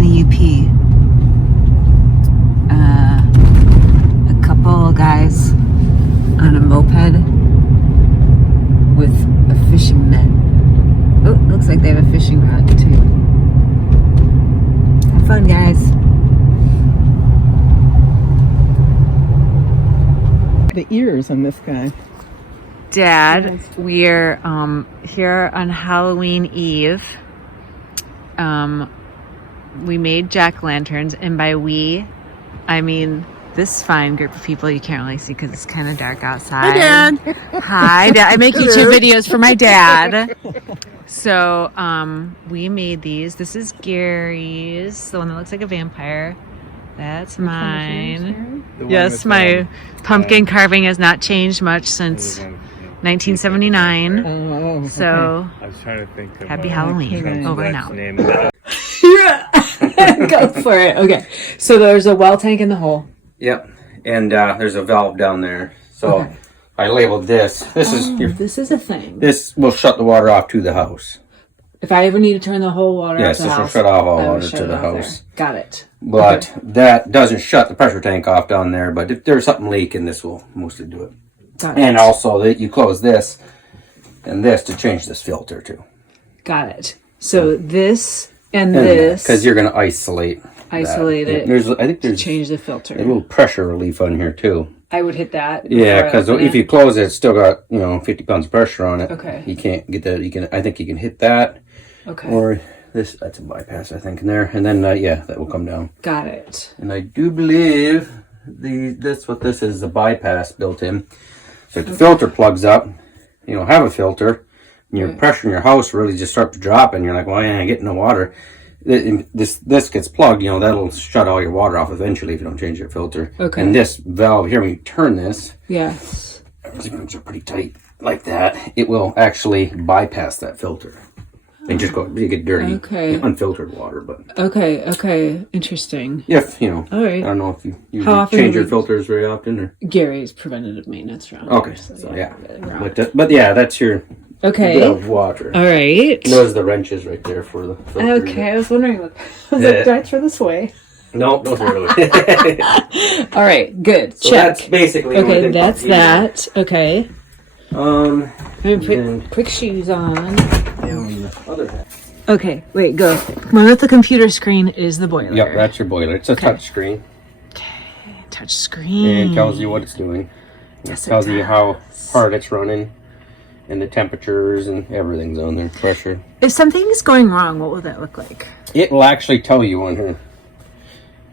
in the UP. A couple guys on a moped with a fishing net. Oh, looks like they have a fishing rod too. Have fun, guys. The ears on this guy. Dad, we're here on Halloween Eve. We made jack-o'-lanterns, and by we, I mean this fine group of people you can't really see because it's kind of dark outside. Hi, Dad. Hi, Dad. I make YouTube videos for my dad. So, we made these. This is Gary's, the one that looks like a vampire. That's mine. Yes, my pumpkin carving has not changed much since 1979. Oh, okay. So, I was trying to think of happy Halloween. Over and out. name. Go for it. Okay. So there's a well tank in the hole. Yep, and there's a valve down there. So Okay. I labeled this. This This is a thing. this will shut the water off to the house. If I ever need to turn the whole water Yes, off the this will house, shut off all I will water shut to it the off there. house. Got it. But that doesn't shut the pressure tank off down there. But if there's something leaking, this will mostly do it. Got it. And also that you close this and this to change this filter too. Got it. So this and this, Because you're going to isolate it. There's, I think there's change the filter. a little pressure relief on here too. I would hit that. Yeah, before I because open if it. you close it, it's still got 50 pounds of pressure on it. Okay. You can't get that. I think you can hit that, Okay. or this. That's a bypass, I think, in there, and then that will come down. Got it. And I do believe that's what this is, a bypass built in. So if the filter plugs up, you don't have a filter, and your pressure in your house really just starts to drop, and you're like, well, I ain't getting no water. This gets plugged, that'll shut all your water off eventually if you don't change your filter. Okay. And this valve here, when you turn this, Yes. everything's pretty tight like that, it will actually bypass that filter and just you get dirty, unfiltered water. But Okay. Interesting. if All right. I don't know if you often change do your we- filters very often, or Gary's preventative maintenance round. okay, so but yeah, that's your Okay. valve water. All right. And those are the wrenches right there for the filter. Okay. I was wondering what. I was like, do I throw this away? No, those are really. All right. Good. So Check. that's basically Okay. That's that. Okay. Um, I'm gonna and put quick shoes on. on the other hand. Okay, wait, go. One with the computer screen is the boiler. Yep, that's your boiler. It's a touch screen. Touch screen. And it tells you what it's doing. Yes, It tells you how hard it's running, and the temperatures and everything's on there. Pressure. If something's going wrong, what will that look like? It will actually tell you on here.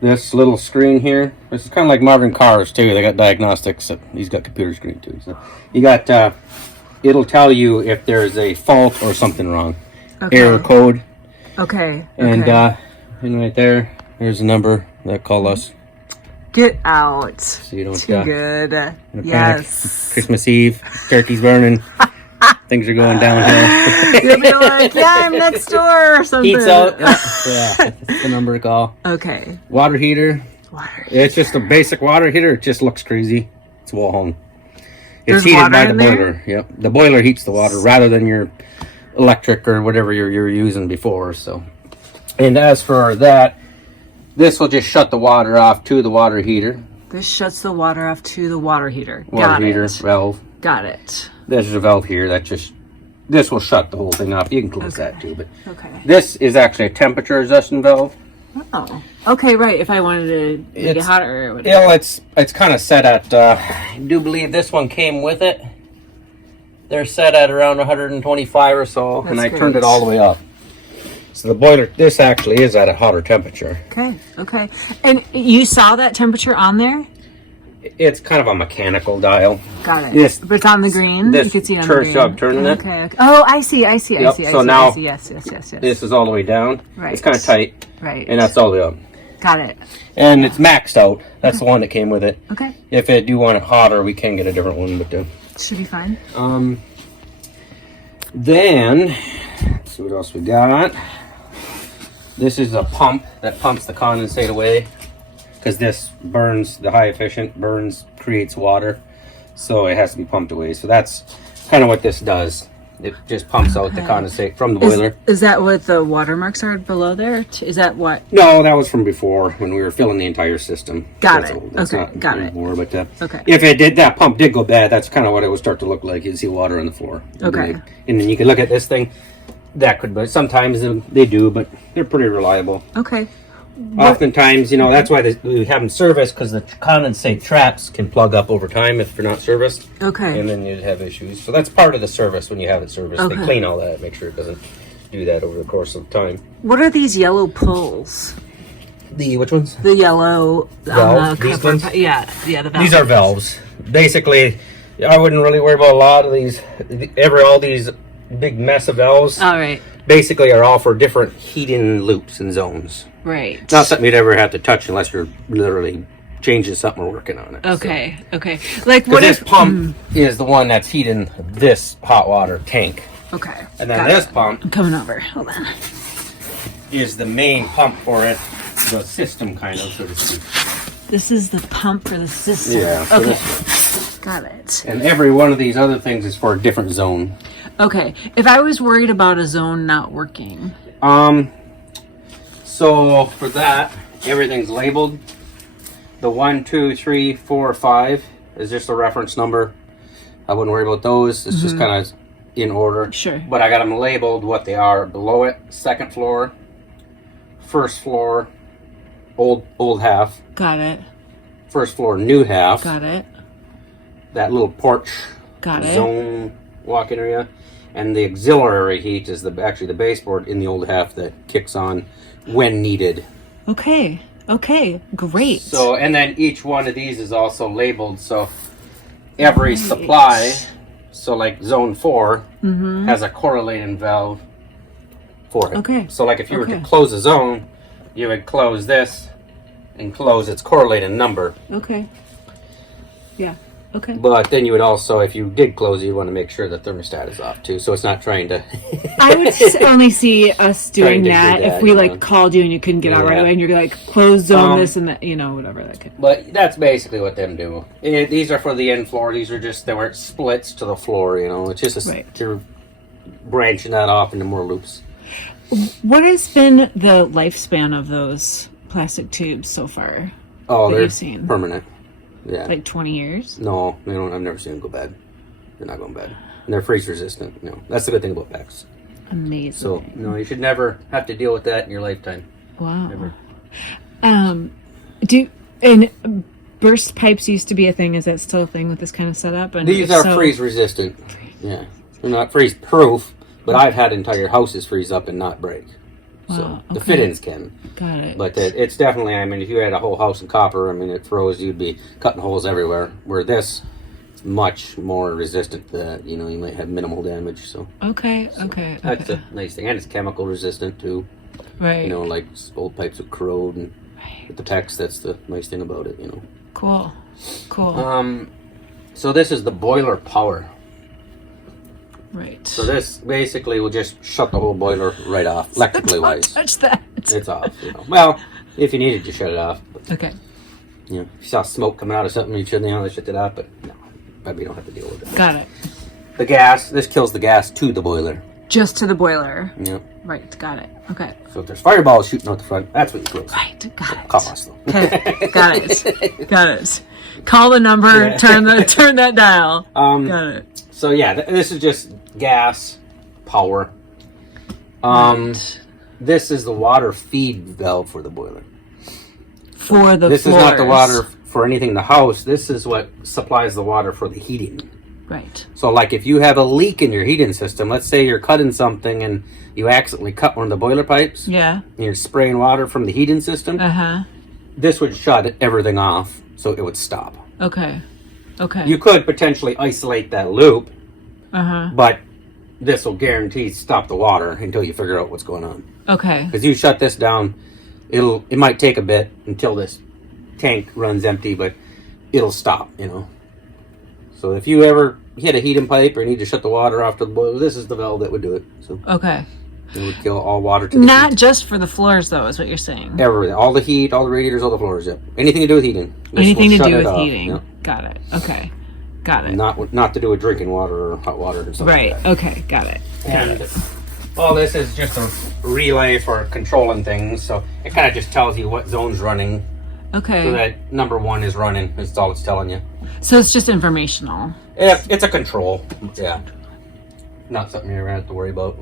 This little screen here. This is kind of like Marvin Cars too. They got diagnostics. He's got computer screen too. So you got. It'll tell you if there's a fault or something wrong. Okay. Error code. Okay. And and right there's a number that call us. Get out. So you don't Too good. in a Yes. panic. Christmas Eve, turkey's burning, things are going downhill. You'll be like, yeah, I'm next door or something. Heat's out. Yeah, that's the number to call. Okay. Water heater. Water. It's just a basic water heater. It just looks crazy. It's wall hung. There's It's heated water by the in there? boiler. Yep, the boiler heats the water rather than your electric or whatever you're using before. So, and as for that, this will just shut the water off to the water heater. This shuts the water off to the water heater. Water Got heater it. valve. Got it. There's a valve here that this will shut the whole thing off. You can close that too, but Okay. this is actually a temperature adjusting valve. Oh. Okay, right. If I wanted to make it It's- hotter or whatever. Yeah, it's kind of set at. I do believe this one came with it. They're set at around 125 or so, and I That's turned it great. all the way up. So the boiler, this actually is at a hotter temperature. Okay. And you saw that temperature on there? It's kind of a mechanical dial. Got it. Yes. But it's on the green. This You can see it on turns the green. up, turning it. Okay. Oh, I see. Yep, so I now- see. Yes. This is all the way down. Right. It's kind of tight, Right. and that's all the way up. Got it. And it's maxed out. That's the one that came with it. Okay. If I do want it hotter, we can get a different one. But Should be fine. then, let's see what else we got. This is a pump that pumps the condensate away, because this burns, the high efficient creates water, so it has to be pumped away. So that's kind of what this does. It just pumps out the condensate from the boiler. Is that what the watermarks are below there? Is that what? No, that was from before when we were filling the entire system. Got That's it. old. That's Okay, not got it. anymore, but Okay. if that pump did go bad, that's kind of what it would start to look like. You'd see water on the floor. Okay. And then you can look at this thing. That could, but sometimes they do, but they're pretty reliable. Okay. Oftentimes, you know, that's why we have them serviced, because the condensate traps can plug up over time if they're not serviced. Okay. And then you'd have issues. So that's part of the service when you have it serviced. Okay. They clean all that, make sure it doesn't do that over the course of time. What are these yellow pulls? Which ones? The yellow Valve? the These cover. ones? Yeah, the valve. These are valves. Basically, I wouldn't really worry about a lot of these. All these big mess of valves. All right. Basically are all for different heating loops and zones. Right. Not something you'd ever have to touch unless you're literally changing something or working on it. Okay. Okay. Like What what this if? pump is the one that's heating this hot water tank. Okay. And then got this it. pump I'm coming over. Hold on. is the main pump for it. The system, kind of, so to speak. This is the pump for the system. Yeah. so Okay. this- Got it. and every one of these other things is for a different zone. Okay. If I was worried about a zone not working. So for that, everything's labeled. The 1, 2, 3, 4, 5 is just a reference number. I wouldn't worry about those. It's just kind of in order. Sure. But I got them labeled what they are below it. Second floor, first floor, old half. Got it. First floor, new half. Got it. That little porch Got it. zone walk-in area. And the auxiliary heat is actually the baseboard in the old half that kicks on when needed. Okay. Okay. Great. So, and then each one of these is also labeled. So every supply, so like zone 4 has a correlating valve for it. Okay. So like if you were to Okay. close a zone, you would close this and close its correlating number. Okay. Yeah. Okay. But then you would also, if you did close, you'd want to make sure the thermostat is off too. So it's not trying to. I would only see us doing Trying to do that if that, we you like know. called you and you couldn't get out right Yeah. away, and you're like close zone Um, this and that, whatever that could. But that's basically what them do. These are for the end floor. These are just, they weren't splits to the floor, It's just Right. you're branching that off into more loops. What has been the lifespan of those plastic tubes so far? Oh, That they're you've seen? permanent. Yeah. Like 20 years? No, they don't. I've never seen them go bad. They're not going bad. And they're freeze resistant. No, that's the good thing about PEX. Amazing. So no, you should never have to deal with that in your lifetime. Wow. Never. And burst pipes used to be a thing. Is that still a thing with this kind of setup? And These if are so- freeze resistant. Yeah, they're not freeze proof, but I've had entire houses freeze up and not break. So Wow, the okay. fit-ins can. Got it. But it's definitely, if you had a whole house in copper, it froze, you'd be cutting holes everywhere. Where this, it's much more resistant that, you might have minimal damage. So Okay. that's a nice thing. And it's chemical resistant too. Right. Like old pipes would corrode. And with the PEX, that's the nice thing about it, Cool. Cool. So this is the boiler power. Right. So this basically will just shut the whole boiler right off, electrically Don't wise. touch that. It's off, Well, if you needed to shut it off. But, Okay. if you saw smoke coming out of something, you shouldn't shut it off, but no, probably don't have to deal with it. Got it. The gas, this kills the gas to the boiler. Just to the boiler. Yep. Right. Got it. Okay. So if there's fireballs shooting out the front, that's what you close. Right. Got it. Cough us, though. Okay. Got it. Got it. Call the number. Yeah. Turn that dial. Got it. So yeah, this is just gas power. Right. This is the water feed valve for the boiler. For the This floors. is not the water for anything in the house. This is what supplies the water for the heating. Right. So like if you have a leak in your heating system, let's say you're cutting something and you accidentally cut one of the boiler pipes, Yeah. and you're spraying water from the heating system, this would shut everything off so it would stop. Okay. Okay. You could potentially isolate that loop, Uh-huh. but this will guarantee stop the water until you figure out what's going on. Okay. Because you shut this down, it might take a bit until this tank runs empty, but it'll stop, So if you ever hit a heating pipe or need to shut the water off to the boiler, this is the valve that would do it. So Okay. it would kill all water to the Not heat. just for the floors, though, is what you're saying. Everything. All the heat, all the radiators, all the floors, yep. Anything to do with heating. This Anything will to shut do it with off, heating. yep. Got it. Okay. Got it. Not to do with drinking water or hot water or something. Right. Like that. Okay. Got it. And all this is just a relay for controlling things. So it kind of just tells you what zone's running. Okay. So that number 1 is running. That's all it's telling you. So it's just informational. It's a control. Yeah. Not something you're going to have to worry about.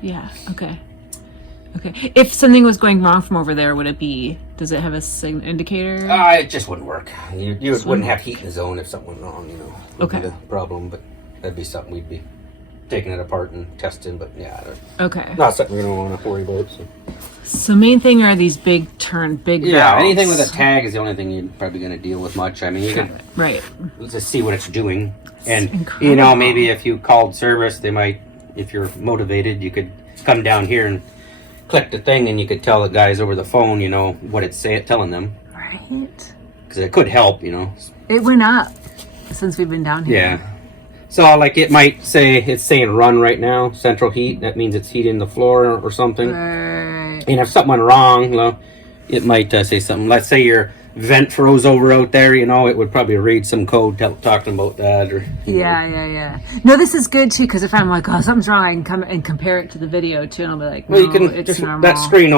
Yeah. Okay. Okay. If something was going wrong from over there, would it be? Does it have a indicator? It just wouldn't work. You wouldn't have heat in the zone if something went wrong. Would Okay. be the problem, but that'd be something we'd be taking it apart and testing. But yeah. Okay. Not something we don't want to worry about. So main thing are these big Yeah, valves. anything with a tag is the only thing you're probably going to deal with much. I mean, you can Right. just see what it's doing. And, incredible. maybe if you called service, they might, if you're motivated, you could come down here and click the thing and you could tell the guys over the phone, what it's telling them. Right. Because it could help, It went up since we've been down here. Yeah. So, like, it might say, it's saying run right now, central heat. That means it's heating the floor or something. Right. And if something went wrong, well, it might say something. Let's say your vent froze over out there, it would probably read some code talking about that. Or Yeah. No, this is good too, because if I'm like, oh, something's wrong, I can come and compare it to the video too, and I'll be like, no, Well, you can it's just normal. that screen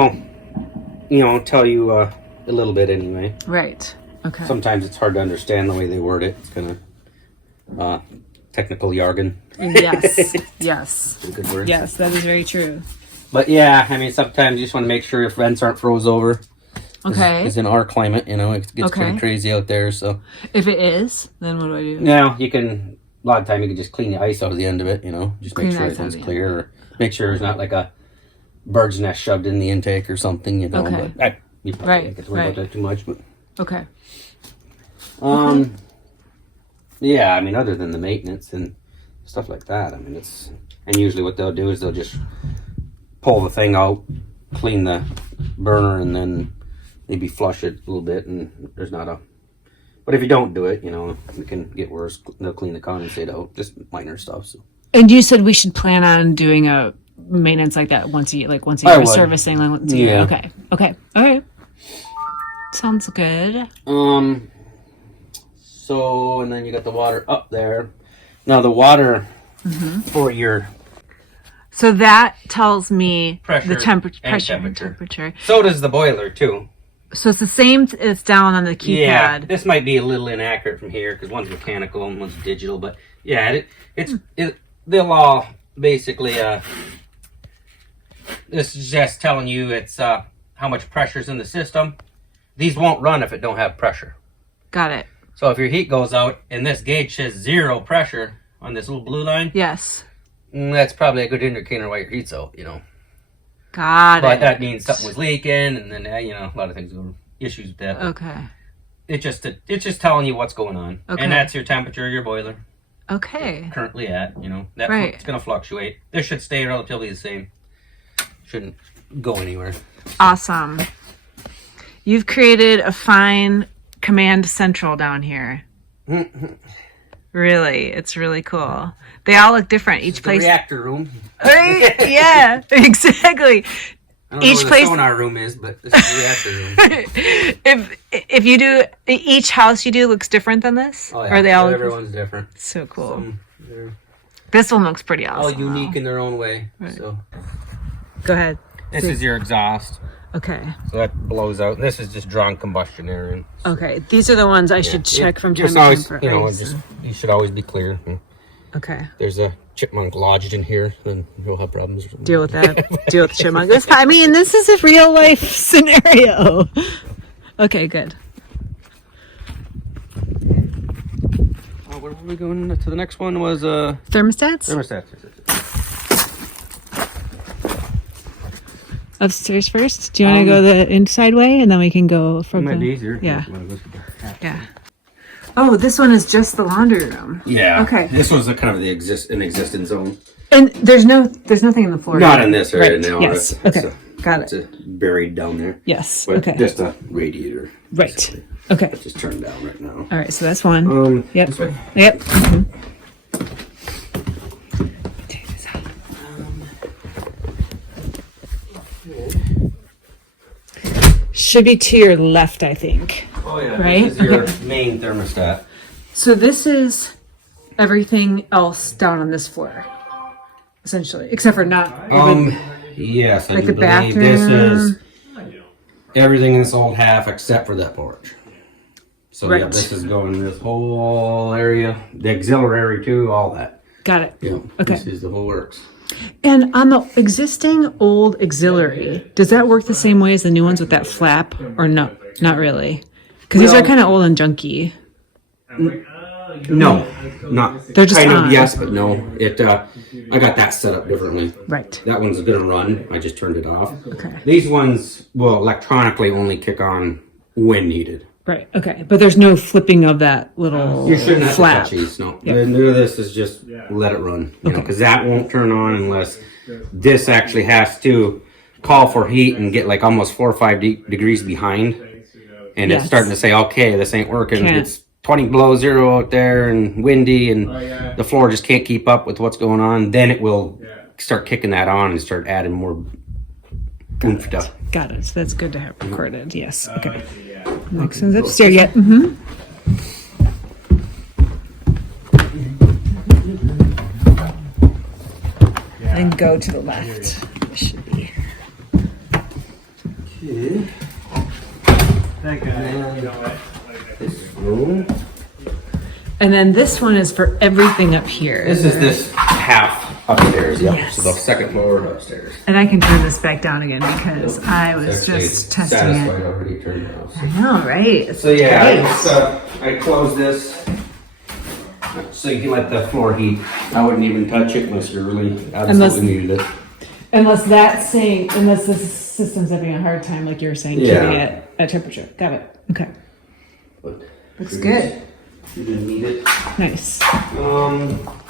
will, tell you a little bit anyway. Right. Okay. Sometimes it's hard to understand the way they word it. It's kind of technical jargon. Yes. Yes. A good word. Yes, that is very true. But yeah, I mean, sometimes you just want to make sure your vents aren't froze over. Okay. Because in our climate, it gets Okay. pretty crazy out there. So If it is, then what do I do? now you can. A lot of time you can just clean the ice out of the end of it. Just Clean make the sure ice out of everything's the clear, or make sure there's not like a bird's nest shoved in the intake or something. Okay. But you probably Right, don't get to worry right. about that too much. But Okay. yeah, I mean, other than the maintenance and stuff like that, I mean, and usually what they'll do is they'll just pull the thing out, clean the burner, and then maybe flush it a little bit, and there's not a. But if you don't do it, it can get worse. They'll clean the condensate out, just minor stuff. So. And you said we should plan on doing a maintenance like that once a year, I would. servicing like once a year. Yeah. Okay. All right. Sounds good. So, and then you got the water up there. Now the water for your So that tells me Pressure the and pressure and temperature. temperature. So does the boiler too. So it's the same. It's down on the keypad. Yeah, this might be a little inaccurate from here because one's mechanical and one's digital. But yeah, they'll all basically. This is just telling you it's how much pressure's in the system. These won't run if it don't have pressure. Got it. So if your heat goes out and this gauge says 0 pressure on this little blue line, Yes. that's probably a good indicator why your heat's out. Got But it. that means something was leaking, and then a lot of things go issues with that. Okay. It's just telling you what's going on, Okay. and that's your temperature, your boiler Okay. currently at. That Right. it's going to fluctuate. This should stay relatively the same. Shouldn't go anywhere. Awesome. You've created a fine command central down here. Really, it's really cool. They all look different. Each The place. reactor room. Right? Yeah, exactly. I don't Each know where place- the sonar room is, but this is the reactor room. If you do each house you do looks different than this, Oh yeah, or are they all everyone's different. so cool? They're This one looks pretty all awesome. unique though. in their own way. Right. So Go ahead. this is your exhaust. Okay. So that blows out. This is just drawn combustion air. And Okay. These are the ones I should check from time just to time always, for ice. you should always be clear. Okay. There's a chipmunk lodged in here, then you'll have problems. Deal with that. Deal with the chipmunk. I mean, this is a real life scenario. Okay, good. Where were we going to? The next one was Thermostats? thermostat. Upstairs first? Do you want to go the inside way and then we can go It from might be the... easier. Yeah. Yeah. Oh, this one is just the laundry room. Yeah. Okay. This was an existing zone. And there's nothing in the floor. Not in this area Right. now. Yes. It's Okay. Got It's it. buried down there. Yes. But Okay. just a radiator. Right. basically. Okay. It's just turned down right now. All right. So that's one. Yep. This way. Yep. Mhm. Take this out. Should be to your left, I think. Oh yeah. Right? This is your Okay. main thermostat. So this is everything else down on this floor, essentially, except for not. Yes, I Like do the believe this is bathroom. everything in this old half except for that porch. So yeah, Right. this is going this whole area, the auxiliary too, all that. Got it. Yeah. Okay. This is the whole works. And on the existing old auxiliary, does that work the same way as the new ones with that flap, or no? Not really, because these are kind of old and junky. No, not. They're just kind of on. yes, but no. It. I got that set up differently. Right. That one's gonna run. I just turned it off. Okay. These ones will electronically only kick on when needed. Right. Okay. But there's no flipping of that little You shouldn't have flap. to touch these. No. Yep. None of this is just let it run. You know, because that won't turn on unless this actually has to call for heat and get like almost 4 or 5 degrees behind, and Yes. it's starting to say, okay, this ain't working. Can't. It's 20 below zero out there and windy, and the floor just can't keep up with what's going on. Then it will start kicking that on and start adding more oomph stuff. Got it. So that's good to have recorded. Yes. Okay. Next one's upstairs. Yeah. Mm-hmm. And go to the left. It should be. This room. And then this one is for everything up here. This is this half upstairs. Yep. Yes. So the second floor upstairs. And I can turn this back down again because I was Actually, just testing satisfied it. already turned it off. I know, right? It's So yeah, great. I closed this so you can let the floor heat. I wouldn't even touch it unless you really absolutely needed it. Unless the system's having a hard time, like you were saying, Yeah. keeping it at temperature. Got it. Okay. But Looks good. you didn't need it. Nice. I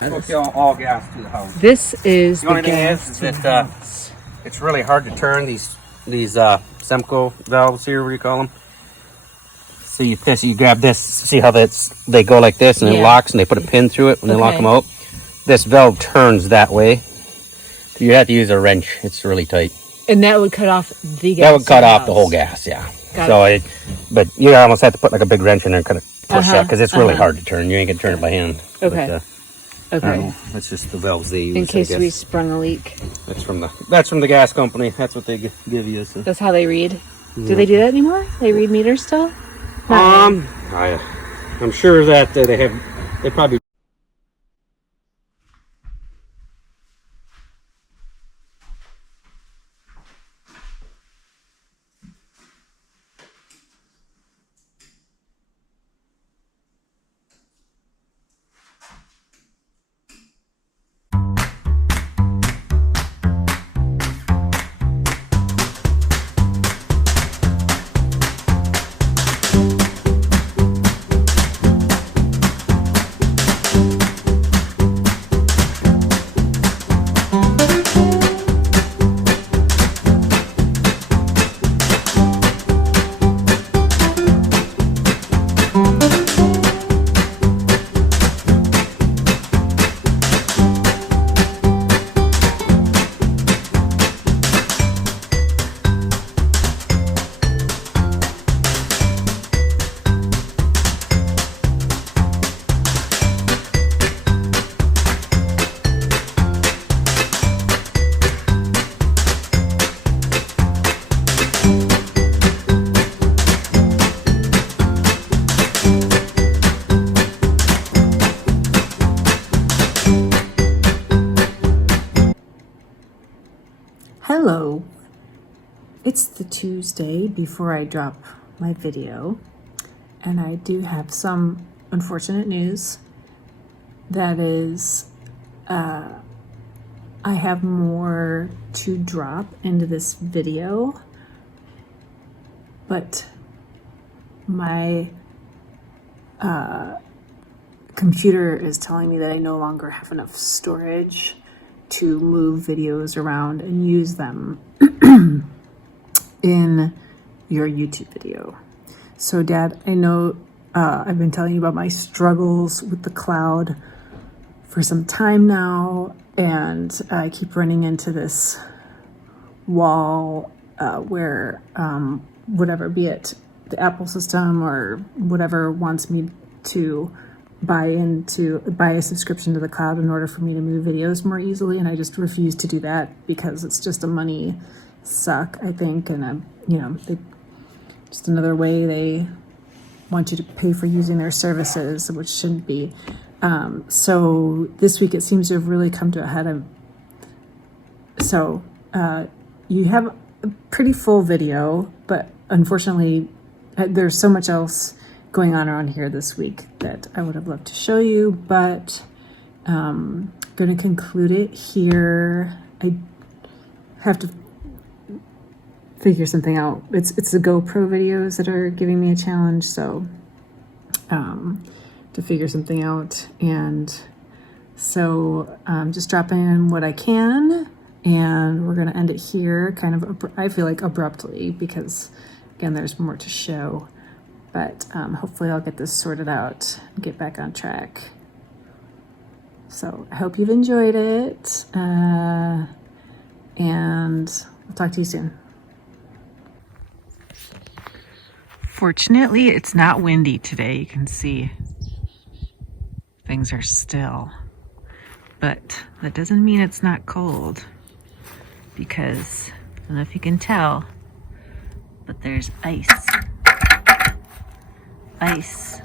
hook all gas to the house. This is The only thing is that it's really hard to turn these Semco valves here. What do you call them? So you grab this. See how they go like this and it Yeah. locks, and they put a pin through it when they lock Okay. them out. This valve turns that way. You have to use a wrench. It's really tight. And that would cut off the gas. That would cut off the house. whole gas, yeah. Got But you almost have to put like a big wrench in there and kind of push that, because it's really uh-huh. hard to turn. You ain't gonna turn it by hand. Okay. But, I don't Okay. know. That's just the valves they use. In I case we guess. sprung a leak. That's from the gas company. That's what they give you. So. That's how they read. Do they do that anymore? They read meters still? Not really. I'm sure that they probably. Hello. It's the Tuesday before I drop my video, and I do have some unfortunate news. That is, I have more to drop into this video, but my computer is telling me that I no longer have enough storage to move videos around and use them in your YouTube video. So Dad, I know I've been telling you about my struggles with the cloud for some time now, and I keep running into this wall where whatever, be it the Apple system or whatever, wants me to buy a subscription to the cloud in order for me to move videos more easily, and I just refuse to do that because it's just a money suck, I think, and just another way they want you to pay for using their services, which shouldn't be. So this week it seems to have really come to a head. You have a pretty full video, but unfortunately there's so much else going on around here this week that I would have loved to show you, but I'm going to conclude it here. I have to figure something out. It's the GoPro videos that are giving me a challenge, so to figure something out, and so just dropping in what I can, and we're going to end it here kind of I feel like abruptly, because again there's more to show, but hopefully I'll get this sorted out and get back on track. So I hope you've enjoyed it, and I'll talk to you soon. Fortunately, it's not windy today. You can see things are still, but that doesn't mean it's not cold, because I don't know if you can tell, but there's ice. Ice.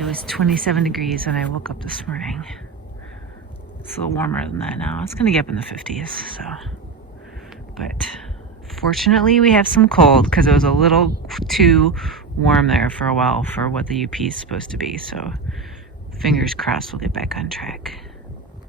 It was 27 degrees when I woke up this morning. It's a little warmer than that now. It's gonna get up in the 50s, so. But fortunately we have some cold, because it was a little too warm there for a while for what the UP is supposed to be. So fingers crossed we'll get back on track.